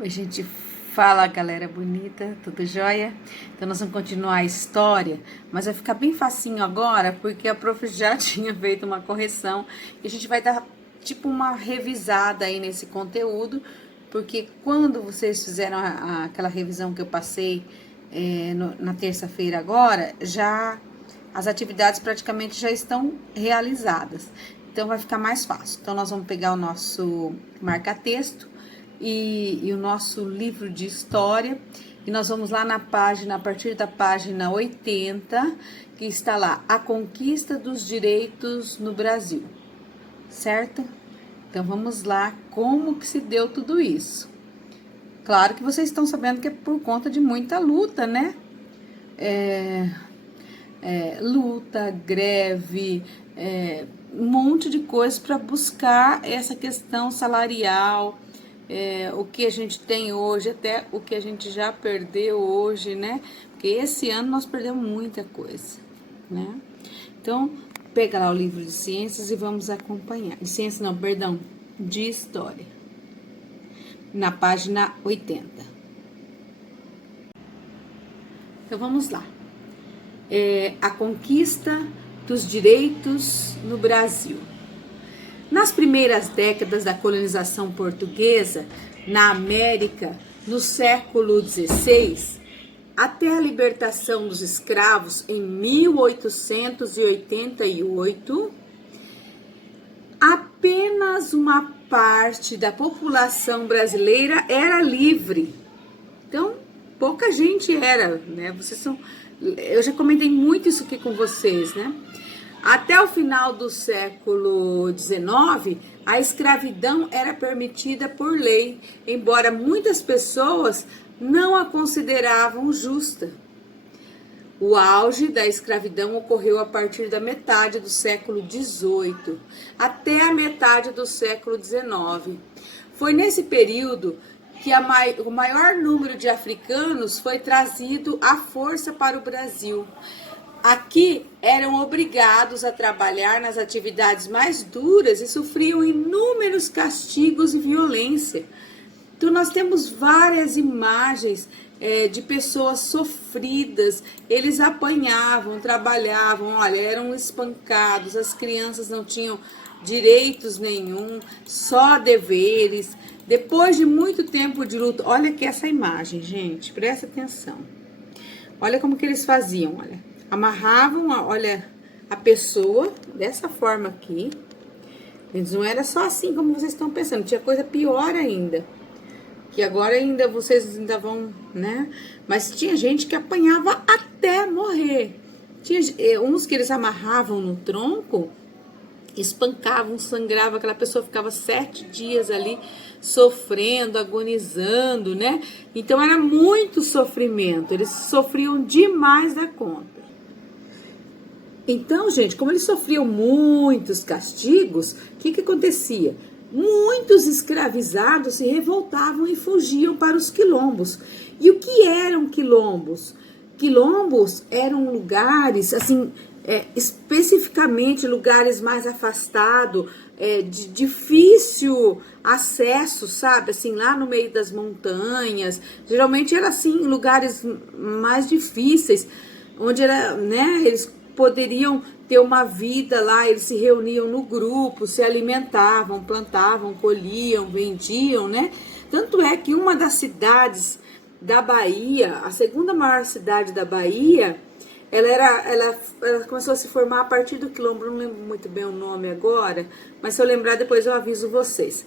Oi, gente, fala galera bonita, tudo jóia? Então nós vamos continuar a história, mas vai ficar bem facinho agora, porque a prof já tinha feito uma correção e a gente vai dar tipo uma revisada aí nesse conteúdo, porque quando vocês fizeram aquela revisão que eu passei na terça-feira agora, já as atividades praticamente já estão realizadas, então vai ficar mais fácil. Então nós vamos pegar o nosso marca-texto e o nosso livro de história. E nós vamos lá na página, a partir da página 80, que está lá, a conquista dos direitos no Brasil, certo? Então vamos lá, como que se deu tudo isso. Claro que vocês estão sabendo que é por conta de muita luta, né? Luta, greve, um monte de coisa para buscar essa questão salarial, o que a gente tem hoje, até o que a gente já perdeu hoje, né? Porque esse ano nós perdemos muita coisa, né? Então, pega lá o livro de ciências e vamos acompanhar. De ciências não, perdão, de história. Na página 80. Então, vamos lá. A conquista dos direitos no Brasil. Nas primeiras décadas da colonização portuguesa na América, no século XVI, até a libertação dos escravos em 1888, apenas uma parte da população brasileira era livre. Então, pouca gente era, né? Eu já comentei muito isso aqui com vocês, né? Até o final do século XIX, a escravidão era permitida por lei, embora muitas pessoas não a consideravam justa. O auge da escravidão ocorreu a partir da metade do século XVIII até a metade do século XIX. Foi nesse período que o maior número de africanos foi trazido à força para o Brasil. Aqui eram obrigados a trabalhar nas atividades mais duras e sofriam inúmeros castigos e violência. Então nós temos várias imagens de pessoas sofridas, eles apanhavam, trabalhavam, olha, eram espancados, as crianças não tinham direitos nenhum, só deveres. Depois de muito tempo de luta, olha aqui essa imagem, gente, presta atenção. Olha como que eles faziam, olha. Amarravam, olha, a pessoa dessa forma aqui. Eles não era só assim como vocês estão pensando, tinha coisa pior ainda. Que agora ainda vocês ainda vão, né? Mas tinha gente que apanhava até morrer. Tinha uns que eles amarravam no tronco, espancavam, sangrava, aquela pessoa ficava 7 dias ali sofrendo, agonizando, né? Então era muito sofrimento, eles sofriam demais da conta. Então, gente, como eles sofriam muitos castigos, o que acontecia? Muitos escravizados se revoltavam e fugiam para os quilombos. E o que eram quilombos? Quilombos eram lugares, assim, especificamente lugares mais afastados, de difícil acesso, sabe? Assim, lá no meio das montanhas. Geralmente era assim, em lugares mais difíceis, onde era, né, eles poderiam ter uma vida lá, eles se reuniam no grupo, se alimentavam, plantavam, colhiam, vendiam, né? Tanto é que uma das cidades da Bahia, a segunda maior cidade da Bahia, ela começou a se formar a partir do quilombo, não lembro muito bem o nome agora, mas se eu lembrar depois eu aviso vocês.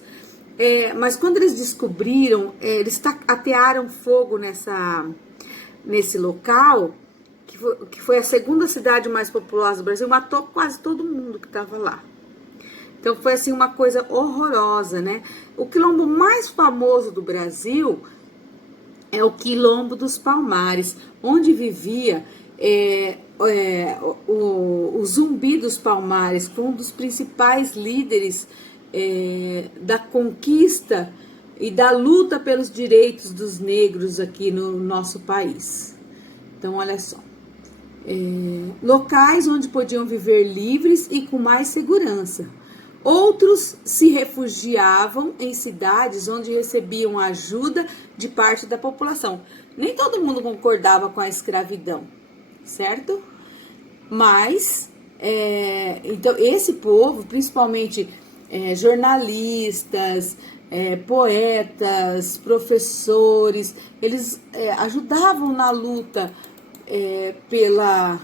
Mas quando eles descobriram, eles atearam fogo nesse local, que foi a segunda cidade mais populosa do Brasil, matou quase todo mundo que estava lá. Então foi assim uma coisa horrorosa, né? O quilombo mais famoso do Brasil é o Quilombo dos Palmares, onde vivia o Zumbi dos Palmares, que foi um dos principais líderes da conquista e da luta pelos direitos dos negros aqui no nosso país. Então, olha só. Locais onde podiam viver livres e com mais segurança. Outros se refugiavam em cidades onde recebiam ajuda de parte da população. Nem todo mundo concordava com a escravidão, certo? Mas, então, esse povo, principalmente jornalistas, poetas, professores, eles ajudavam na luta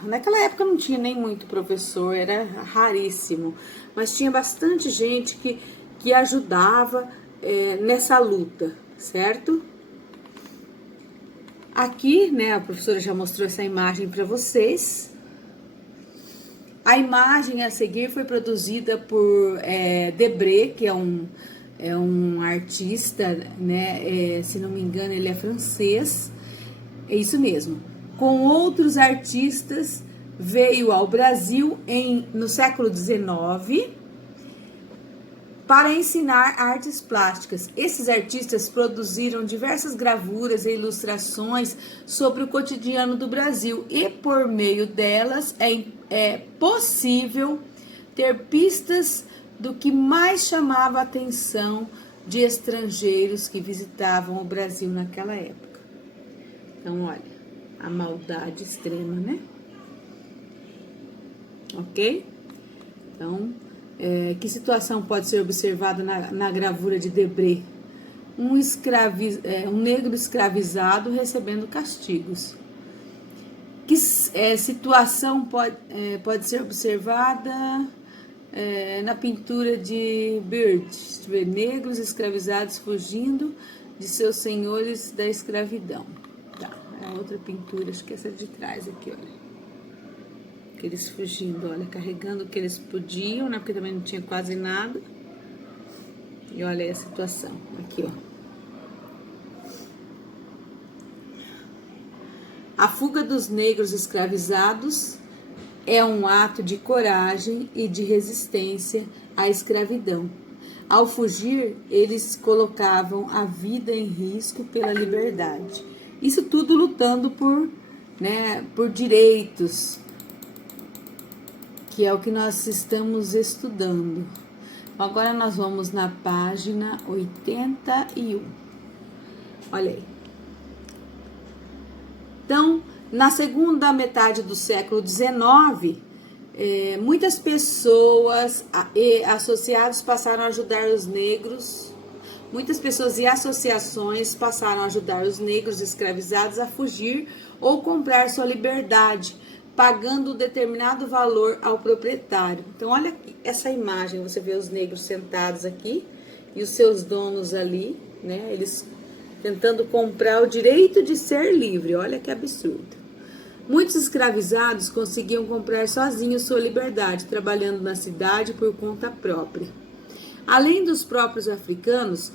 Naquela época não tinha nem muito professor, era raríssimo, mas tinha bastante gente que ajudava nessa luta, certo? Aqui, né, a professora já mostrou essa imagem para vocês. A imagem a seguir foi produzida por Debré, que é um artista, né? Se não me engano, ele é francês. É isso mesmo. Com outros artistas, veio ao Brasil no século XIX para ensinar artes plásticas. Esses artistas produziram diversas gravuras e ilustrações sobre o cotidiano do Brasil e, por meio delas, é possível ter pistas do que mais chamava a atenção de estrangeiros que visitavam o Brasil naquela época. Então, olha, a maldade extrema, né? Ok? Então, que situação pode ser observada na gravura de Debré? Um negro escravizado recebendo castigos. Que situação pode ser observada na pintura de Bird? Negros escravizados fugindo de seus senhores da escravidão. Tá, é outra pintura, acho que essa de trás aqui, olha. Eles fugindo, olha, carregando o que eles podiam, né? Porque também não tinha quase nada. E olha aí a situação, aqui, ó. A fuga dos negros escravizados é um ato de coragem e de resistência à escravidão. Ao fugir, eles colocavam a vida em risco pela liberdade. Isso tudo lutando por direitos, que é o que nós estamos estudando. Agora nós vamos na página 81. Olha aí. Então, na segunda metade do século XIX, muitas pessoas e associados passaram a ajudar os negros. Muitas pessoas e associações passaram a ajudar os negros escravizados a fugir ou comprar sua liberdade, pagando determinado valor ao proprietário. Então, olha essa imagem, você vê os negros sentados aqui e os seus donos ali, né? Eles tentando comprar o direito de ser livre. Olha que absurdo. Muitos escravizados conseguiam comprar sozinhos sua liberdade, trabalhando na cidade por conta própria. Além dos próprios africanos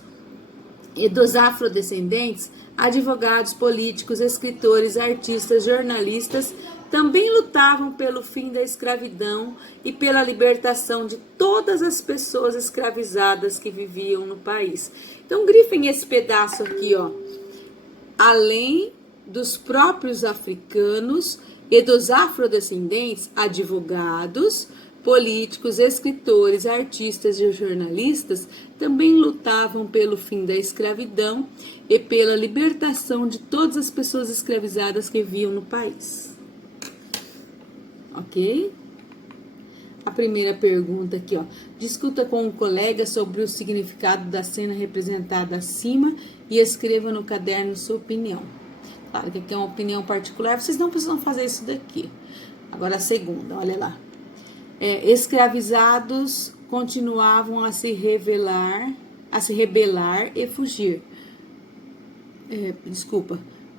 e dos afrodescendentes, advogados, políticos, escritores, artistas, jornalistas também lutavam pelo fim da escravidão e pela libertação de todas as pessoas escravizadas que viviam no país. Então, grifem esse pedaço aqui, ó. Além dos próprios africanos e dos afrodescendentes, advogados, políticos, escritores, artistas e jornalistas também lutavam pelo fim da escravidão e pela libertação de todas as pessoas escravizadas que viviam no país. Ok? A primeira pergunta aqui, ó. Discuta com um colega sobre o significado da cena representada acima e escreva no caderno sua opinião. Claro que aqui é uma opinião particular, vocês não precisam fazer isso daqui. Agora a segunda, olha lá. Escravizados continuavam a se rebelar e fugir.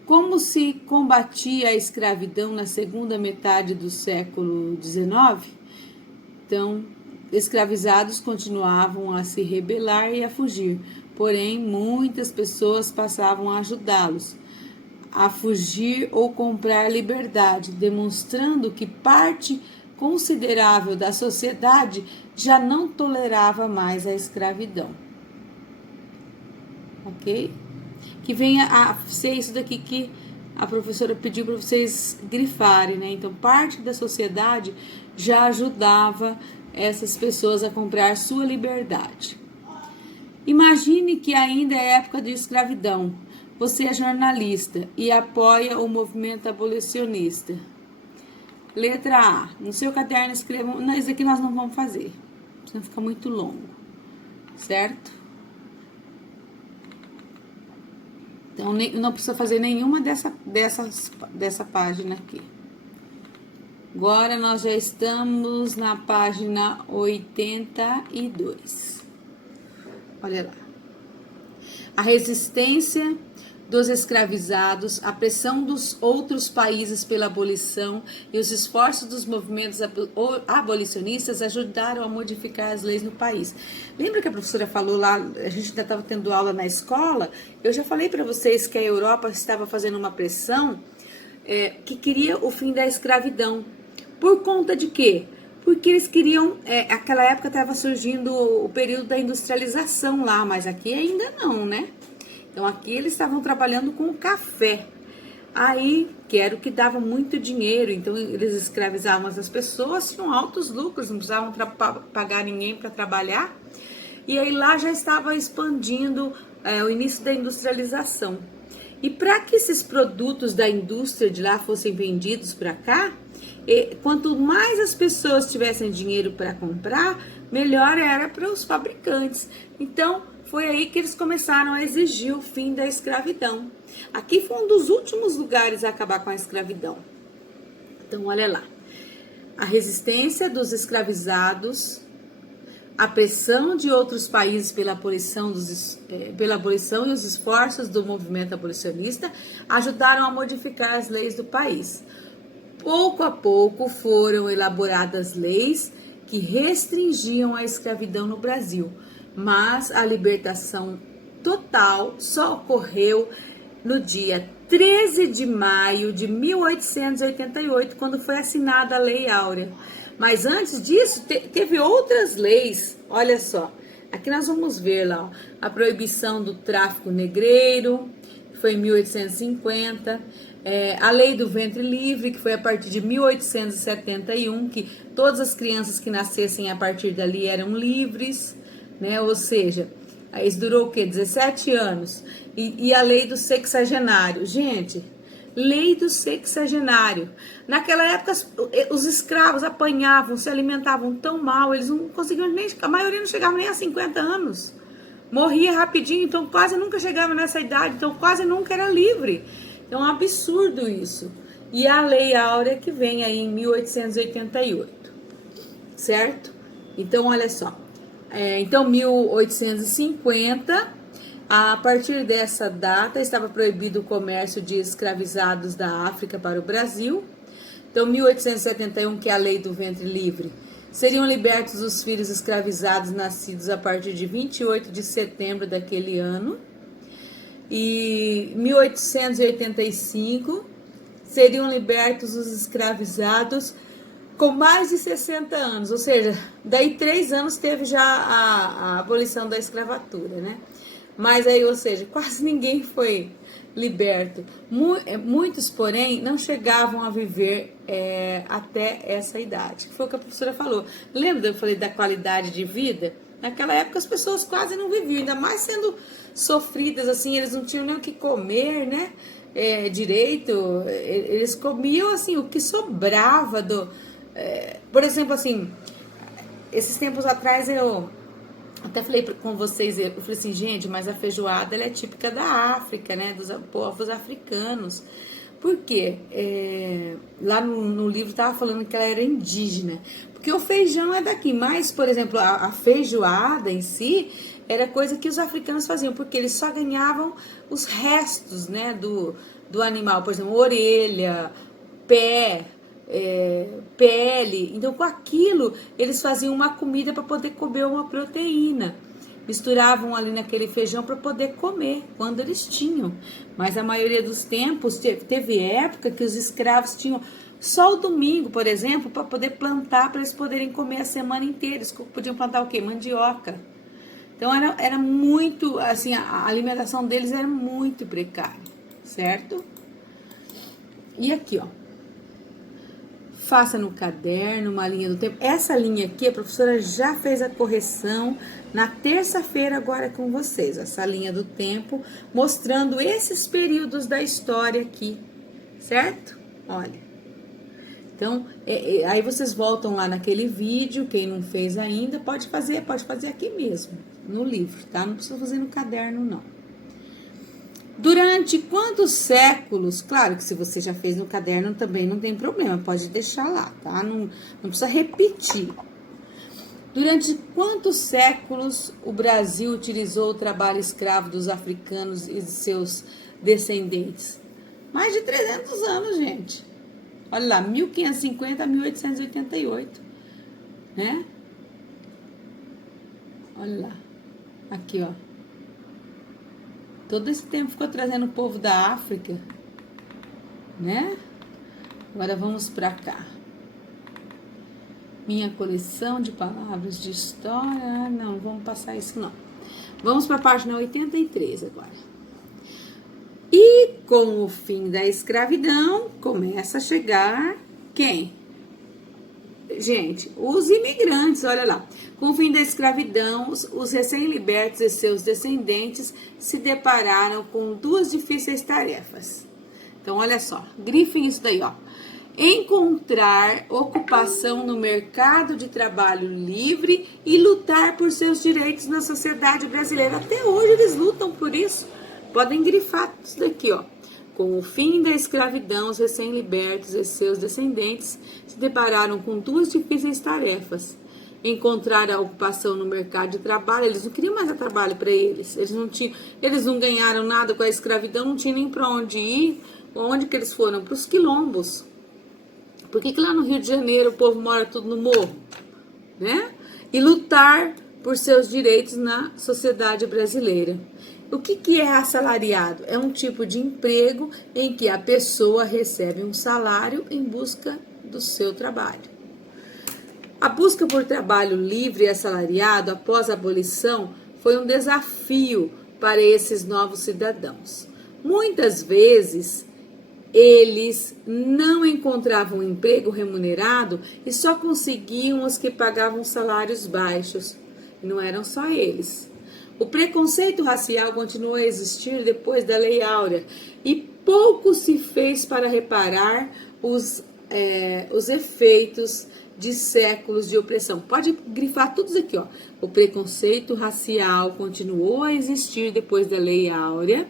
Como se combatia a escravidão na segunda metade do século XIX? Então, escravizados continuavam a se rebelar e a fugir, porém, muitas pessoas passavam a ajudá-los a fugir ou comprar liberdade, demonstrando que parte considerável da sociedade já não tolerava mais a escravidão. Ok? Que venha a ser isso daqui que a professora pediu para vocês grifarem, né? Então, parte da sociedade já ajudava essas pessoas a comprar sua liberdade. Imagine que ainda é época de escravidão. Você é jornalista e apoia o movimento abolicionista. Letra A. No seu caderno escrevam... Não, isso aqui nós não vamos fazer, senão fica muito longo, certo? Então, não precisa fazer nenhuma dessa página aqui. Agora, nós já estamos na página 82. Olha lá. A resistência dos escravizados, a pressão dos outros países pela abolição e os esforços dos movimentos abolicionistas ajudaram a modificar as leis no país. Lembra que a professora falou lá, a gente ainda estava tendo aula na escola, eu já falei para vocês que a Europa estava fazendo uma pressão que queria o fim da escravidão. Por conta de quê? Porque eles queriam, aquela época estava surgindo o período da industrialização lá, mas aqui ainda não, né? Então, aqui eles estavam trabalhando com o café. Aí, que era o que dava muito dinheiro. Então, eles escravizavam as pessoas, tinham altos lucros, não precisavam pagar ninguém para trabalhar. E aí, lá já estava expandindo o início da industrialização. E para que esses produtos da indústria de lá fossem vendidos para cá, quanto mais as pessoas tivessem dinheiro para comprar, melhor era para os fabricantes. Então, foi aí que eles começaram a exigir o fim da escravidão. Aqui foi um dos últimos lugares a acabar com a escravidão. Então, olha lá. A resistência dos escravizados, a pressão de outros países pela abolição e os esforços do movimento abolicionista ajudaram a modificar as leis do país. Pouco a pouco foram elaboradas leis que restringiam a escravidão no Brasil, mas a libertação total só ocorreu no dia 13 de maio de 1888, quando foi assinada a Lei Áurea. Mas antes disso, teve outras leis, olha só. Aqui nós vamos ver lá, ó, a proibição do tráfico negreiro, que foi em 1850, a Lei do Ventre Livre, que foi a partir de 1871, que todas as crianças que nascessem a partir dali eram livres, né? Ou seja, isso durou o quê? 17 anos. E a lei do sexagenário. Gente, lei do sexagenário. Naquela época, os escravos apanhavam, se alimentavam tão mal, eles não conseguiam nem... A maioria não chegava nem a 50 anos. Morria rapidinho, então quase nunca chegava nessa idade, então quase nunca era livre. Então é um absurdo isso. E a Lei Áurea que vem aí em 1888, certo? Então, olha só. Então, 1850, a partir dessa data, estava proibido o comércio de escravizados da África para o Brasil. Então, 1871, que é a Lei do Ventre Livre, seriam libertos os filhos escravizados nascidos a partir de 28 de setembro daquele ano. E 1885, seriam libertos os escravizados com mais de 60 anos, ou seja, daí 3 anos teve já a abolição da escravatura, né? Mas aí, ou seja, quase ninguém foi liberto. Muitos, porém, não chegavam a viver até essa idade, que foi o que a professora falou. Lembra que eu falei da qualidade de vida? Naquela época as pessoas quase não viviam, ainda mais sendo sofridas, assim, eles não tinham nem o que comer, né? Direito, eles comiam, assim, o que sobrava por exemplo, assim, esses tempos atrás eu até falei com vocês, eu falei assim, gente, mas a feijoada ela é típica da África, né, dos povos africanos. Por quê? Lá no livro estava falando que ela era indígena, porque o feijão é daqui, mas, por exemplo, a feijoada em si era coisa que os africanos faziam, porque eles só ganhavam os restos, né, do animal, por exemplo, orelha, pé, pele. Então, com aquilo, eles faziam uma comida para poder comer uma proteína. Misturavam ali naquele feijão para poder comer, quando eles tinham. Mas a maioria dos tempos, teve época que os escravos tinham só o domingo, por exemplo, para poder plantar, para eles poderem comer a semana inteira. Eles podiam plantar o quê? Mandioca. Então, era muito, assim, a alimentação deles era muito precária, certo? E aqui, ó. faça no caderno uma linha do tempo. Essa linha aqui, a professora já fez a correção na terça-feira agora com vocês. Essa linha do tempo, mostrando esses períodos da história aqui, certo? Olha. Então, aí vocês voltam lá naquele vídeo, quem não fez ainda, pode fazer aqui mesmo, no livro, tá? Não precisa fazer no caderno, não. Durante quantos séculos, claro que se você já fez no caderno também não tem problema, pode deixar lá, tá? Não precisa repetir. Durante quantos séculos o Brasil utilizou o trabalho escravo dos africanos e de seus descendentes? Mais de 300 anos, gente. Olha lá, 1550 a 1888, né? Olha lá, aqui, ó. Todo esse tempo ficou trazendo o povo da África, né? Agora vamos para cá. Minha coleção de palavras de história. Não, vamos passar isso não. Vamos para a página 83 agora. E com o fim da escravidão, começa a chegar quem? Gente, os imigrantes, olha lá. Com o fim da escravidão, os recém-libertos e seus descendentes se depararam com duas difíceis tarefas. Então, olha só, grifem isso daí, ó. Encontrar ocupação no mercado de trabalho livre e lutar por seus direitos na sociedade brasileira. Até hoje eles lutam por isso. Podem grifar isso daqui, ó. Com o fim da escravidão, os recém-libertos e seus descendentes se depararam com duas difíceis tarefas. Encontrar a ocupação no mercado de trabalho. Eles não queriam mais dar trabalho para eles. Eles não ganharam nada com a escravidão, não tinham nem para onde ir. Onde que eles foram? Para os quilombos. Por que lá no Rio de Janeiro o povo mora tudo no morro? Né? E lutar por seus direitos na sociedade brasileira. O que é assalariado? É um tipo de emprego em que a pessoa recebe um salário em busca do seu trabalho. A busca por trabalho livre e assalariado após a abolição foi um desafio para esses novos cidadãos. Muitas vezes, eles não encontravam emprego remunerado e só conseguiam os que pagavam salários baixos. E não eram só eles. O preconceito racial continuou a existir depois da Lei Áurea e pouco se fez para reparar os efeitos de séculos de opressão. Pode grifar tudo isso aqui, ó. O preconceito racial continuou a existir depois da Lei Áurea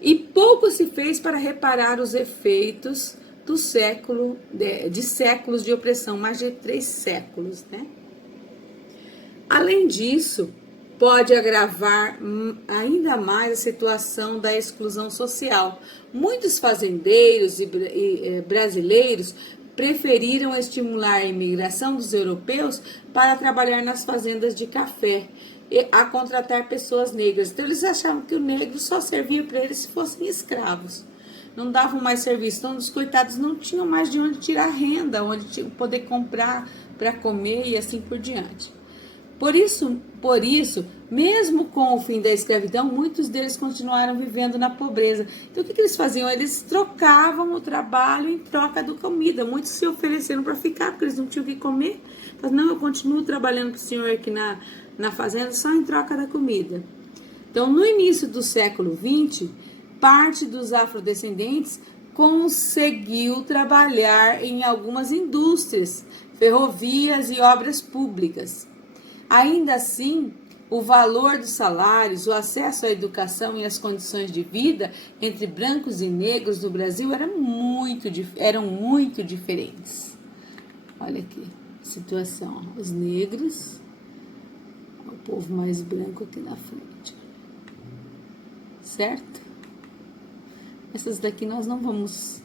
e pouco se fez para reparar os efeitos do de séculos de opressão, mais de 3 séculos, né? Além disso, pode agravar ainda mais a situação da exclusão social. Muitos fazendeiros e brasileiros preferiram estimular a imigração dos europeus para trabalhar nas fazendas de café e a contratar pessoas negras. Então, eles achavam que o negro só servia para eles se fossem escravos. Não davam mais serviço. Então, os coitados não tinham mais de onde tirar renda, onde poder comprar para comer e assim por diante. Por isso, mesmo com o fim da escravidão, muitos deles continuaram vivendo na pobreza. Então, o que eles faziam? Eles trocavam o trabalho em troca da comida. Muitos se ofereceram para ficar, porque eles não tinham o que comer. Mas não, eu continuo trabalhando para o senhor aqui na fazenda só em troca da comida. Então, no início do século XX, parte dos afrodescendentes conseguiu trabalhar em algumas indústrias, ferrovias e obras públicas. Ainda assim, o valor dos salários, o acesso à educação e as condições de vida entre brancos e negros no Brasil eram muito diferentes. Olha aqui, situação. Os negros, o povo mais branco aqui na frente. Certo? Essas daqui nós não vamos...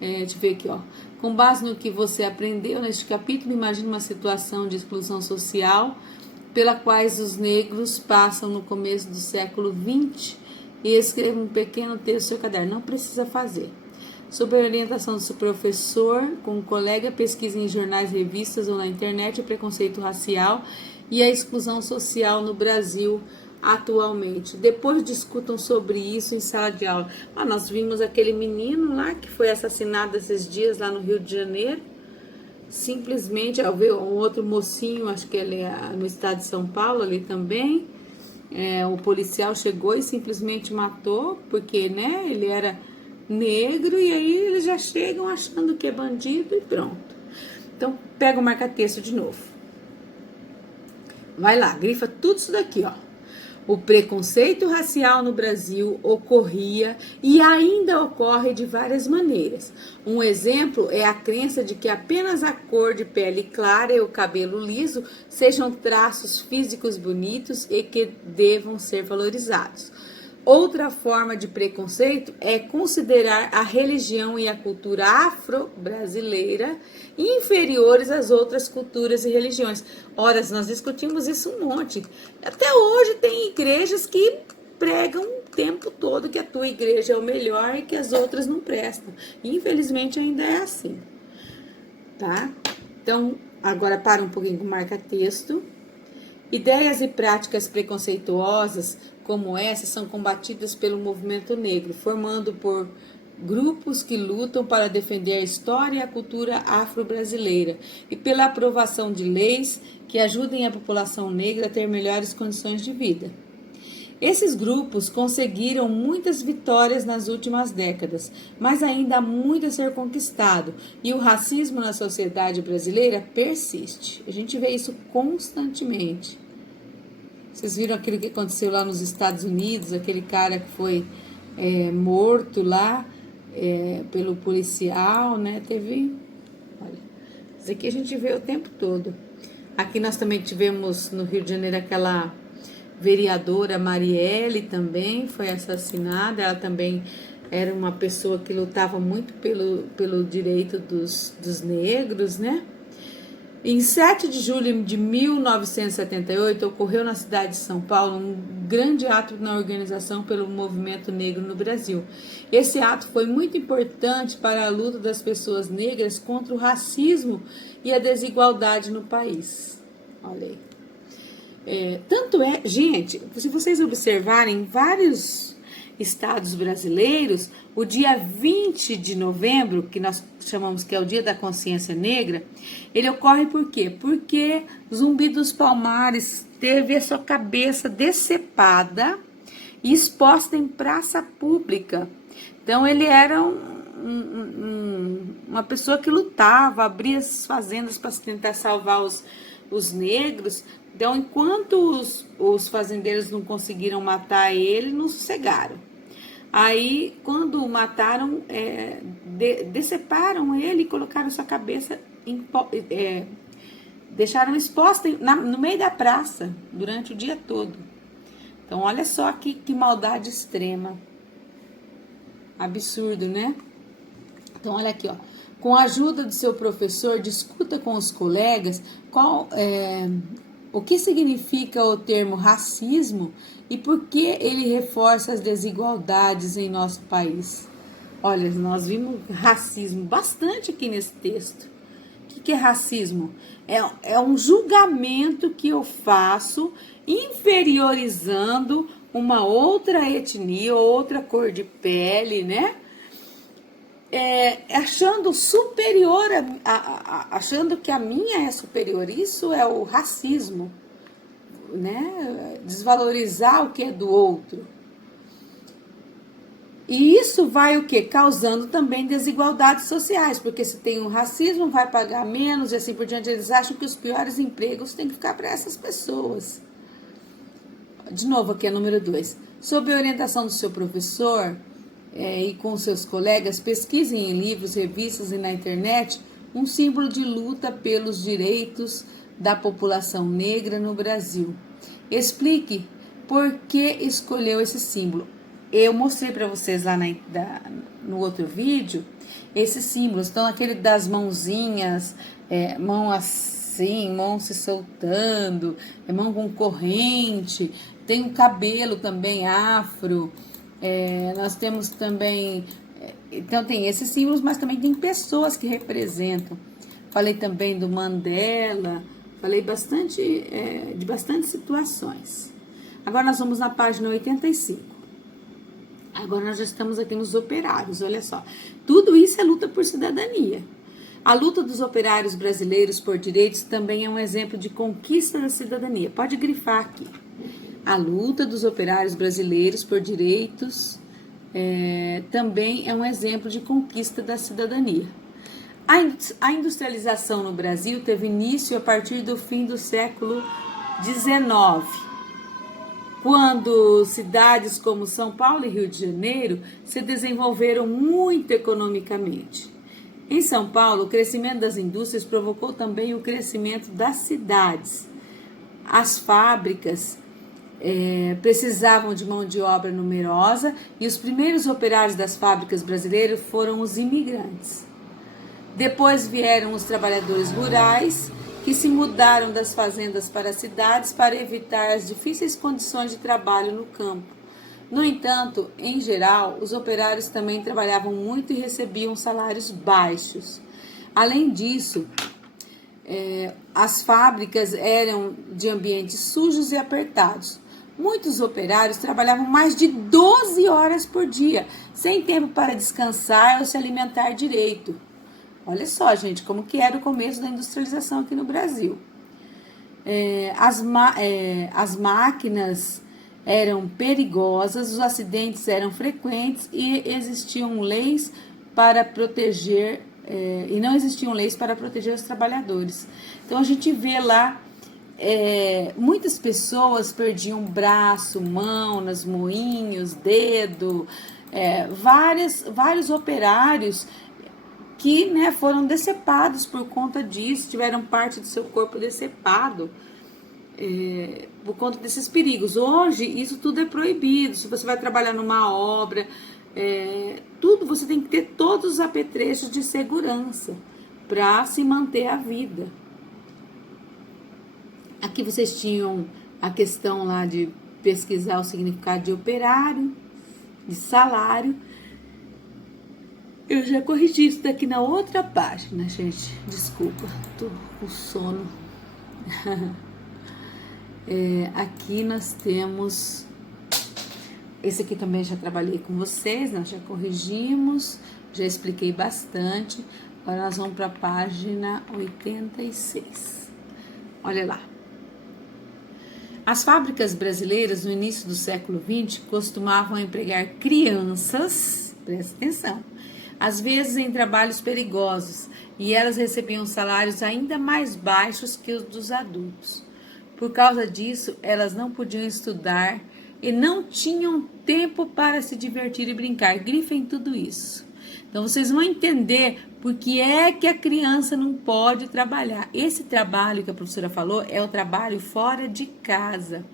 Deixa eu ver aqui, ó. Com base no que você aprendeu neste capítulo, imagine uma situação de exclusão social pela qual os negros passam no começo do século XX e escreva um pequeno texto no seu caderno. Não precisa fazer. Sob a orientação do seu professor, com um colega, pesquise em jornais, revistas ou na internet o preconceito racial e a exclusão social no Brasil atualmente. Depois discutam sobre isso em sala de aula. Nós vimos aquele menino lá que foi assassinado esses dias lá no Rio de Janeiro, simplesmente, ao ver um outro mocinho, acho que ele é no estado de São Paulo ali também, o policial chegou e simplesmente matou, porque, né, ele era negro, e aí eles já chegam achando que é bandido e pronto. Então, pega o marca-texto de novo. Vai lá, grifa tudo isso daqui, ó. O preconceito racial no Brasil ocorria e ainda ocorre de várias maneiras. Um exemplo é a crença de que apenas a cor de pele clara e o cabelo liso sejam traços físicos bonitos e que devam ser valorizados. Outra forma de preconceito é considerar a religião e a cultura afro-brasileira inferiores às outras culturas e religiões. Ora, nós discutimos isso um monte. Até hoje tem igrejas que pregam o tempo todo que a tua igreja é o melhor e que as outras não prestam. Infelizmente ainda é assim, tá? Então, agora para um pouquinho com marca-texto. Ideias e práticas preconceituosas como essa são combatidas pelo movimento negro, formando por grupos que lutam para defender a história e a cultura afro-brasileira e pela aprovação de leis que ajudem a população negra a ter melhores condições de vida. Esses grupos conseguiram muitas vitórias nas últimas décadas, mas ainda há muito a ser conquistado e o racismo na sociedade brasileira persiste. A gente vê isso constantemente. Vocês viram aquilo que aconteceu lá nos Estados Unidos, aquele cara que foi morto lá pelo policial, né? Teve... Olha, isso aqui a gente vê o tempo todo. Aqui nós também tivemos no Rio de Janeiro aquela vereadora Marielle também foi assassinada. Ela também era uma pessoa que lutava muito pelo direito dos negros, né? Em 7 de julho de 1978, ocorreu na cidade de São Paulo um grande ato na organização pelo movimento negro no Brasil. Esse ato foi muito importante para a luta das pessoas negras contra o racismo e a desigualdade no país. Olha aí. Tanto é, gente, se vocês observarem vários estados brasileiros, o dia 20 de novembro, que nós chamamos que é o Dia da Consciência Negra, ele ocorre por quê? Porque Zumbi dos Palmares teve a sua cabeça decepada e exposta em praça pública. Então ele era uma pessoa que lutava, abria as fazendas para tentar salvar os negros. Então, enquanto os fazendeiros não conseguiram matar ele, não sossegaram. Aí, quando o mataram, deceparam ele e colocaram sua cabeça, deixaram exposta no meio da praça durante o dia todo. Então, olha só que maldade extrema. Absurdo, né? Então, olha aqui, ó. Com a ajuda do seu professor, discuta com os colegas o que significa o termo racismo e por que ele reforça as desigualdades em nosso país. Olha, nós vimos racismo bastante aqui nesse texto. O que é racismo? É um julgamento que eu faço inferiorizando uma outra etnia, outra cor de pele, né? Achando superior, achando que a minha é superior. Isso é o racismo, né? Desvalorizar o que é do outro. E isso vai o quê? Causando também desigualdades sociais, porque se tem o racismo, vai pagar menos e assim por diante. Eles acham que os piores empregos têm que ficar para essas pessoas. De novo, aqui é número 2. Sob a orientação do seu professor e com seus colegas, pesquisem em livros, revistas e na internet um símbolo de luta pelos direitos da população negra no Brasil. Explique por que escolheu esse símbolo. Eu mostrei para vocês lá no outro vídeo esses símbolos. Então, aquele das mãozinhas, mão assim, mão se soltando, mão com corrente, tem um cabelo também afro. Nós temos também, então tem esses símbolos, mas também tem pessoas que representam. Falei também do Mandela, falei de bastante situações. Agora nós vamos na página 85. Agora nós já estamos aqui nos operários, olha só. Tudo isso é luta por cidadania. A luta dos operários brasileiros por direitos também é um exemplo de conquista da cidadania. Pode grifar aqui. A luta dos operários brasileiros por direitos também é um exemplo de conquista da cidadania. A industrialização no Brasil teve início a partir do fim do século XIX, quando cidades como São Paulo e Rio de Janeiro se desenvolveram muito economicamente. Em São Paulo, o crescimento das indústrias provocou também o crescimento das cidades. As fábricas precisavam de mão de obra numerosa e os primeiros operários das fábricas brasileiras foram os imigrantes. Depois vieram os trabalhadores rurais, que se mudaram das fazendas para as cidades para evitar as difíceis condições de trabalho no campo. No entanto, em geral, os operários também trabalhavam muito e recebiam salários baixos. Além disso, as fábricas eram de ambientes sujos e apertados. Muitos operários trabalhavam mais de 12 horas por dia, sem tempo para descansar ou se alimentar direito. Olha só, gente, como que era o começo da industrialização aqui no Brasil. As máquinas eram perigosas, os acidentes eram frequentes e existiam leis para proteger, e não existiam leis para proteger os trabalhadores. Então a gente vê lá muitas pessoas perdiam braço, mão, nas moinhos, dedo, vários operários que foram decepados por conta disso, tiveram parte do seu corpo decepado por conta desses perigos. Hoje, isso tudo é proibido. Se você vai trabalhar numa obra, tudo, você tem que ter todos os apetrechos de segurança para se manter a vida. Aqui vocês tinham a questão lá de pesquisar o significado de operário, de salário. Eu já corrigi isso daqui na outra página, gente. Desculpa, tô com sono. Aqui nós temos... Esse aqui também já trabalhei com vocês, nós já corrigimos, já expliquei bastante. Agora nós vamos para a página 86. Olha lá. As fábricas brasileiras no início do século XX costumavam empregar crianças, presta atenção, às vezes em trabalhos perigosos, e elas recebiam salários ainda mais baixos que os dos adultos. Por causa disso, elas não podiam estudar e não tinham tempo para se divertir e brincar. Grifem tudo isso. Então, vocês vão entender por que é que a criança não pode trabalhar. Esse trabalho que a professora falou é o trabalho fora de casa.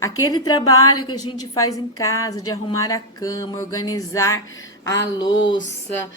Aquele trabalho que a gente faz em casa, de arrumar a cama, organizar a louça,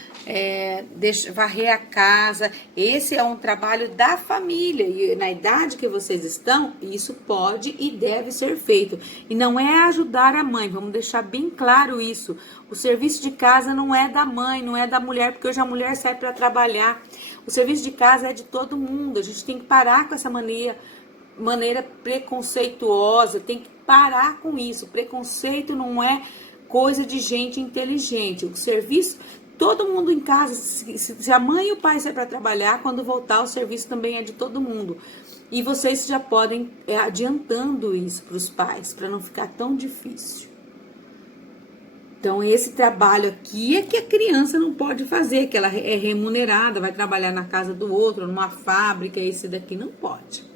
varrer a casa, esse é um trabalho da família. E na idade que vocês estão, isso pode e deve ser feito. E não é ajudar a mãe, vamos deixar bem claro isso. O serviço de casa não é da mãe, não é da mulher, porque hoje a mulher sai para trabalhar. O serviço de casa é de todo mundo. A gente tem que parar com essa maneira preconceituosa, tem que parar com isso. Preconceito não é coisa de gente inteligente. O serviço, todo mundo em casa, se a mãe e o pai saem para trabalhar, quando voltar o serviço também é de todo mundo. E vocês já podem adiantando isso para os pais, para não ficar tão difícil. Então, esse trabalho aqui é que a criança não pode fazer, que ela é remunerada, vai trabalhar na casa do outro, numa fábrica, esse daqui não pode.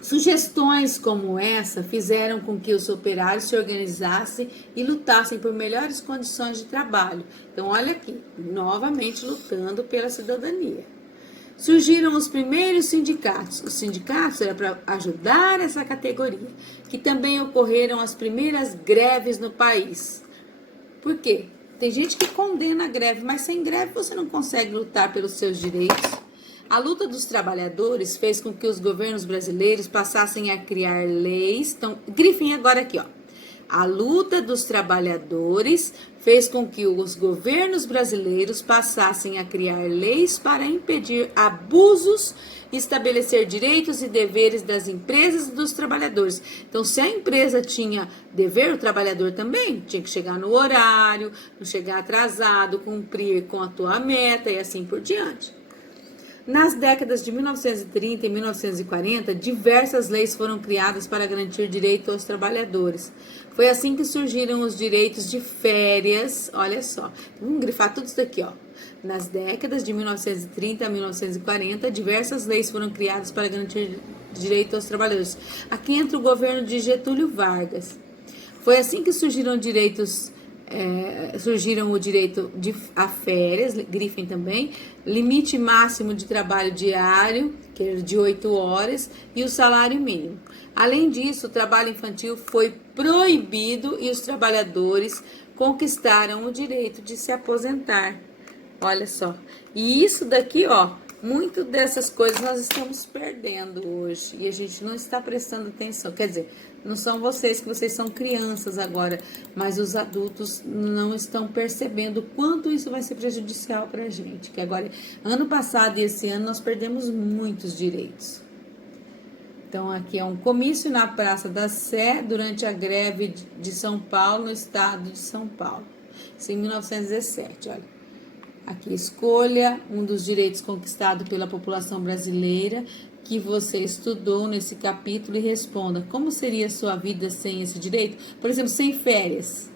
Sugestões como essa fizeram com que os operários se organizassem e lutassem por melhores condições de trabalho. Então, olha aqui, novamente lutando pela cidadania. Surgiram os primeiros sindicatos. Os sindicatos eram para ajudar essa categoria, que também ocorreram as primeiras greves no país. Por quê? Tem gente que condena a greve, mas sem greve você não consegue lutar pelos seus direitos. A luta dos trabalhadores fez com que os governos brasileiros passassem a criar leis. Então, grifem agora aqui, ó. A luta dos trabalhadores fez com que os governos brasileiros passassem a criar leis para impedir abusos e estabelecer direitos e deveres das empresas e dos trabalhadores. Então, se a empresa tinha dever, o trabalhador também tinha que chegar no horário, não chegar atrasado, cumprir com a tua meta e assim por diante. Nas décadas de 1930 e 1940, diversas leis foram criadas para garantir direito aos trabalhadores. Foi assim que surgiram os direitos de férias, olha só, vamos grifar tudo isso daqui, ó. Nas décadas de 1930 a 1940, diversas leis foram criadas para garantir direito aos trabalhadores. Aqui entra o governo de Getúlio Vargas. Foi assim que surgiram o direito a férias, grifem também, limite máximo de trabalho diário, que era de 8 horas, e o salário mínimo. Além disso, o trabalho infantil foi proibido e os trabalhadores conquistaram o direito de se aposentar. Olha só. E isso daqui, ó, muito dessas coisas nós estamos perdendo hoje e a gente não está prestando atenção. Quer dizer, não são vocês, que vocês são crianças agora, mas os adultos não estão percebendo o quanto isso vai ser prejudicial para a gente. Que agora, ano passado e esse ano, nós perdemos muitos direitos. Então, aqui é um comício na Praça da Sé durante a greve de São Paulo, no estado de São Paulo. Isso em 1917, olha. Aqui, escolha um dos direitos conquistados pela população brasileira que você estudou nesse capítulo e responda como seria a sua vida sem esse direito? Por exemplo, sem férias.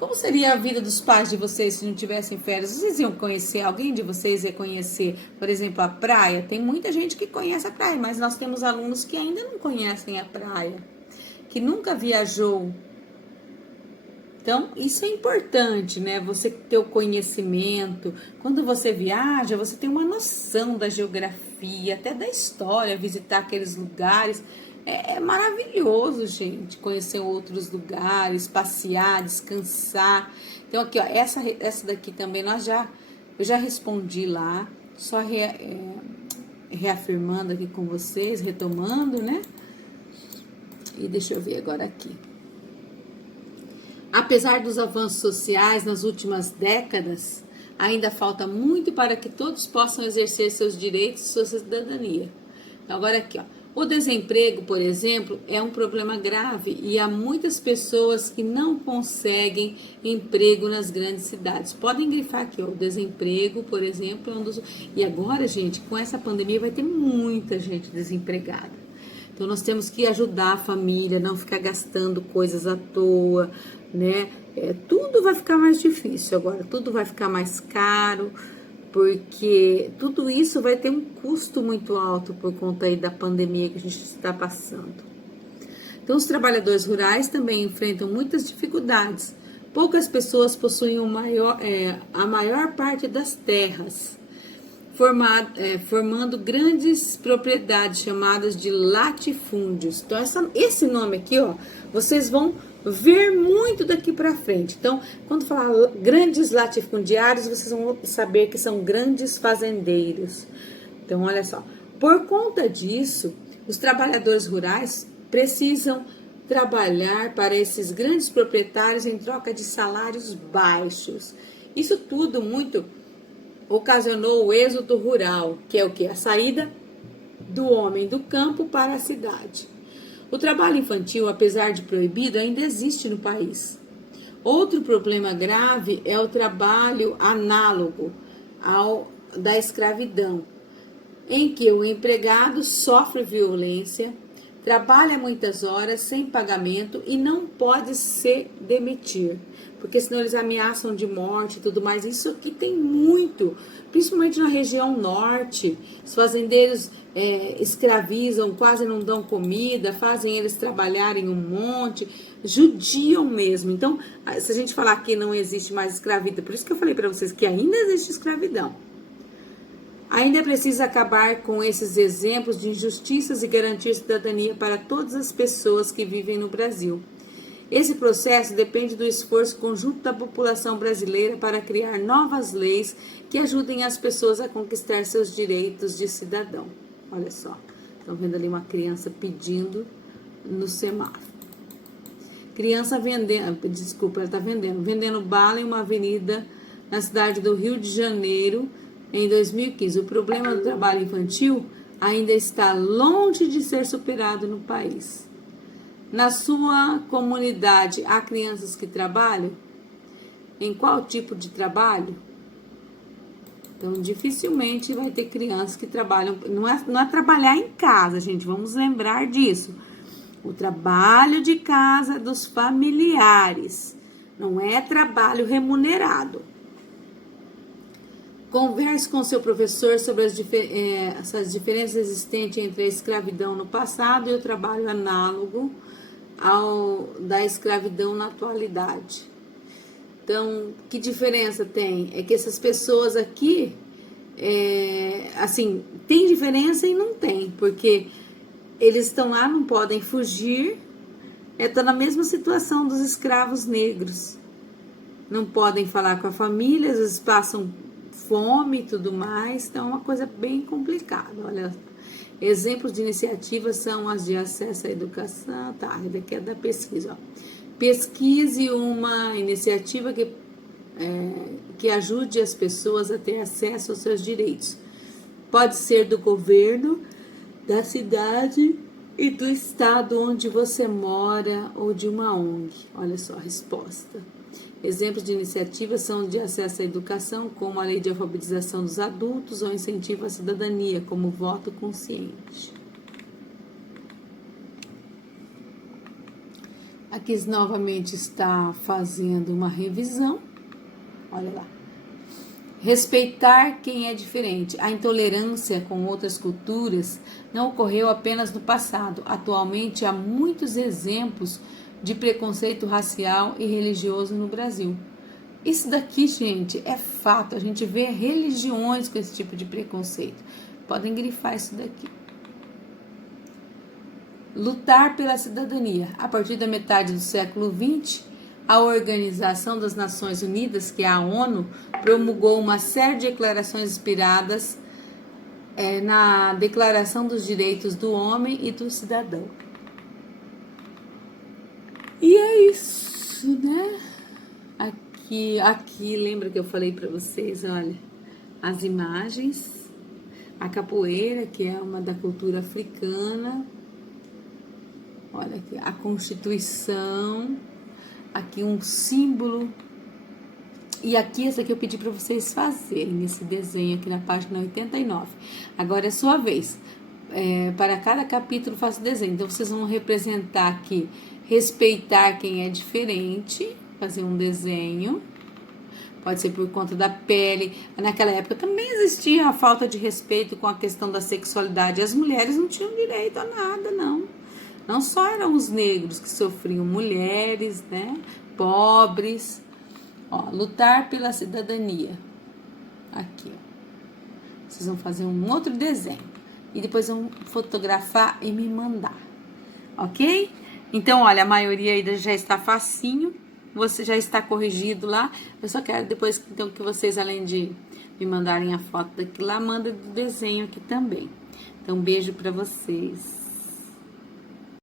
Como seria a vida dos pais de vocês se não tivessem férias? Vocês iam conhecer, alguém de vocês ia conhecer, por exemplo, a praia? Tem muita gente que conhece a praia, mas nós temos alunos que ainda não conhecem a praia, que nunca viajou. Então, isso é importante, né? Você ter o conhecimento. Quando você viaja, você tem uma noção da geografia, até da história, visitar aqueles lugares. É maravilhoso, gente, conhecer outros lugares, passear, descansar. Então, aqui, ó, essa daqui também eu já respondi lá, só reafirmando aqui com vocês, retomando, né? E deixa eu ver agora aqui. Apesar dos avanços sociais nas últimas décadas, ainda falta muito para que todos possam exercer seus direitos e sua cidadania. Agora aqui, ó. O desemprego, por exemplo, é um problema grave e há muitas pessoas que não conseguem emprego nas grandes cidades. Podem grifar aqui, ó, o desemprego, por exemplo, é um dos... E agora, gente, com essa pandemia vai ter muita gente desempregada. Então, nós temos que ajudar a família, não ficar gastando coisas à toa, né? Tudo vai ficar mais difícil agora, tudo vai ficar mais caro, porque tudo isso vai ter um custo muito alto por conta aí da pandemia que a gente está passando. Então, os trabalhadores rurais também enfrentam muitas dificuldades. Poucas pessoas possuem a maior parte das terras, formando grandes propriedades chamadas de latifúndios. Então, esse nome aqui, ó, vocês vão ver muito daqui para frente. Então, quando falar grandes latifundiários, vocês vão saber que são grandes fazendeiros. Então, olha só. Por conta disso, os trabalhadores rurais precisam trabalhar para esses grandes proprietários em troca de salários baixos. Isso tudo muito ocasionou o êxodo rural, que é o que? A saída do homem do campo para a cidade. O trabalho infantil, apesar de proibido, ainda existe no país. Outro problema grave é o trabalho análogo ao da escravidão, em que o empregado sofre violência, trabalha muitas horas sem pagamento e não pode se demitir, porque senão eles ameaçam de morte e tudo mais. Isso aqui tem muito, principalmente na região norte. Os fazendeiros escravizam, quase não dão comida, fazem eles trabalharem um monte, judiam mesmo. Então, se a gente falar que não existe mais escravidão, por isso que eu falei para vocês que ainda existe escravidão. Ainda é preciso acabar com esses exemplos de injustiças e garantir cidadania para todas as pessoas que vivem no Brasil. Esse processo depende do esforço conjunto da população brasileira para criar novas leis que ajudem as pessoas a conquistar seus direitos de cidadão. Olha só, estão vendo ali uma criança pedindo no semáforo. Criança vendendo, desculpa, ela está vendendo bala em uma avenida na cidade do Rio de Janeiro em 2015. O problema do trabalho infantil ainda está longe de ser superado no país. Na sua comunidade, há crianças que trabalham? Em qual tipo de trabalho? Então, dificilmente vai ter crianças que trabalham. Não é trabalhar em casa, gente. Vamos lembrar disso. O trabalho de casa dos familiares. Não é trabalho remunerado. Converse com seu professor sobre essas diferenças existentes entre a escravidão no passado e o trabalho análogo da escravidão na atualidade. Então, que diferença tem? É que essas pessoas aqui, assim, tem diferença e não tem, porque eles estão lá, não podem fugir, estão na mesma situação dos escravos negros. Não podem falar com a família, às vezes passam fome e tudo mais, então é uma coisa bem complicada. Olha, exemplos de iniciativas são as de acesso à educação, tá, daqui é da pesquisa, ó. Pesquise uma iniciativa que ajude as pessoas a ter acesso aos seus direitos. Pode ser do governo, da cidade e do estado onde você mora ou de uma ONG. Olha só a resposta. Exemplos de iniciativas são de acesso à educação, como a lei de alfabetização dos adultos ou incentivo à cidadania, como voto consciente. Aqui novamente está fazendo uma revisão. Olha lá. Respeitar quem é diferente. A intolerância com outras culturas não ocorreu apenas no passado. Atualmente há muitos exemplos de preconceito racial e religioso no Brasil. Isso daqui, gente, é fato. A gente vê religiões com esse tipo de preconceito. Podem grifar isso daqui. Lutar pela cidadania. A partir da metade do século XX, a Organização das Nações Unidas, que é a ONU, promulgou uma série de declarações inspiradas na Declaração dos Direitos do Homem e do Cidadão. E é isso, né? Aqui, lembra que eu falei para vocês, olha, as imagens, a capoeira, que é uma da cultura africana. Olha aqui, a Constituição, aqui um símbolo. E aqui, esse aqui eu pedi para vocês fazerem esse desenho aqui na página 89. Agora é sua vez. Para cada capítulo faço desenho. Então, vocês vão representar aqui, respeitar quem é diferente, fazer um desenho. Pode ser por conta da pele. Naquela época também existia a falta de respeito com a questão da sexualidade. As mulheres não tinham direito a nada, não. Não só eram os negros que sofriam, mulheres, né, pobres. Ó, lutar pela cidadania. Aqui, ó. Vocês vão fazer um outro desenho. E depois vão fotografar e me mandar. Ok? Então, olha, a maioria ainda já está facinho. Você já está corrigido lá. Eu só quero depois então, que vocês, além de me mandarem a foto daqui lá, mandem o desenho aqui também. Então, beijo para vocês.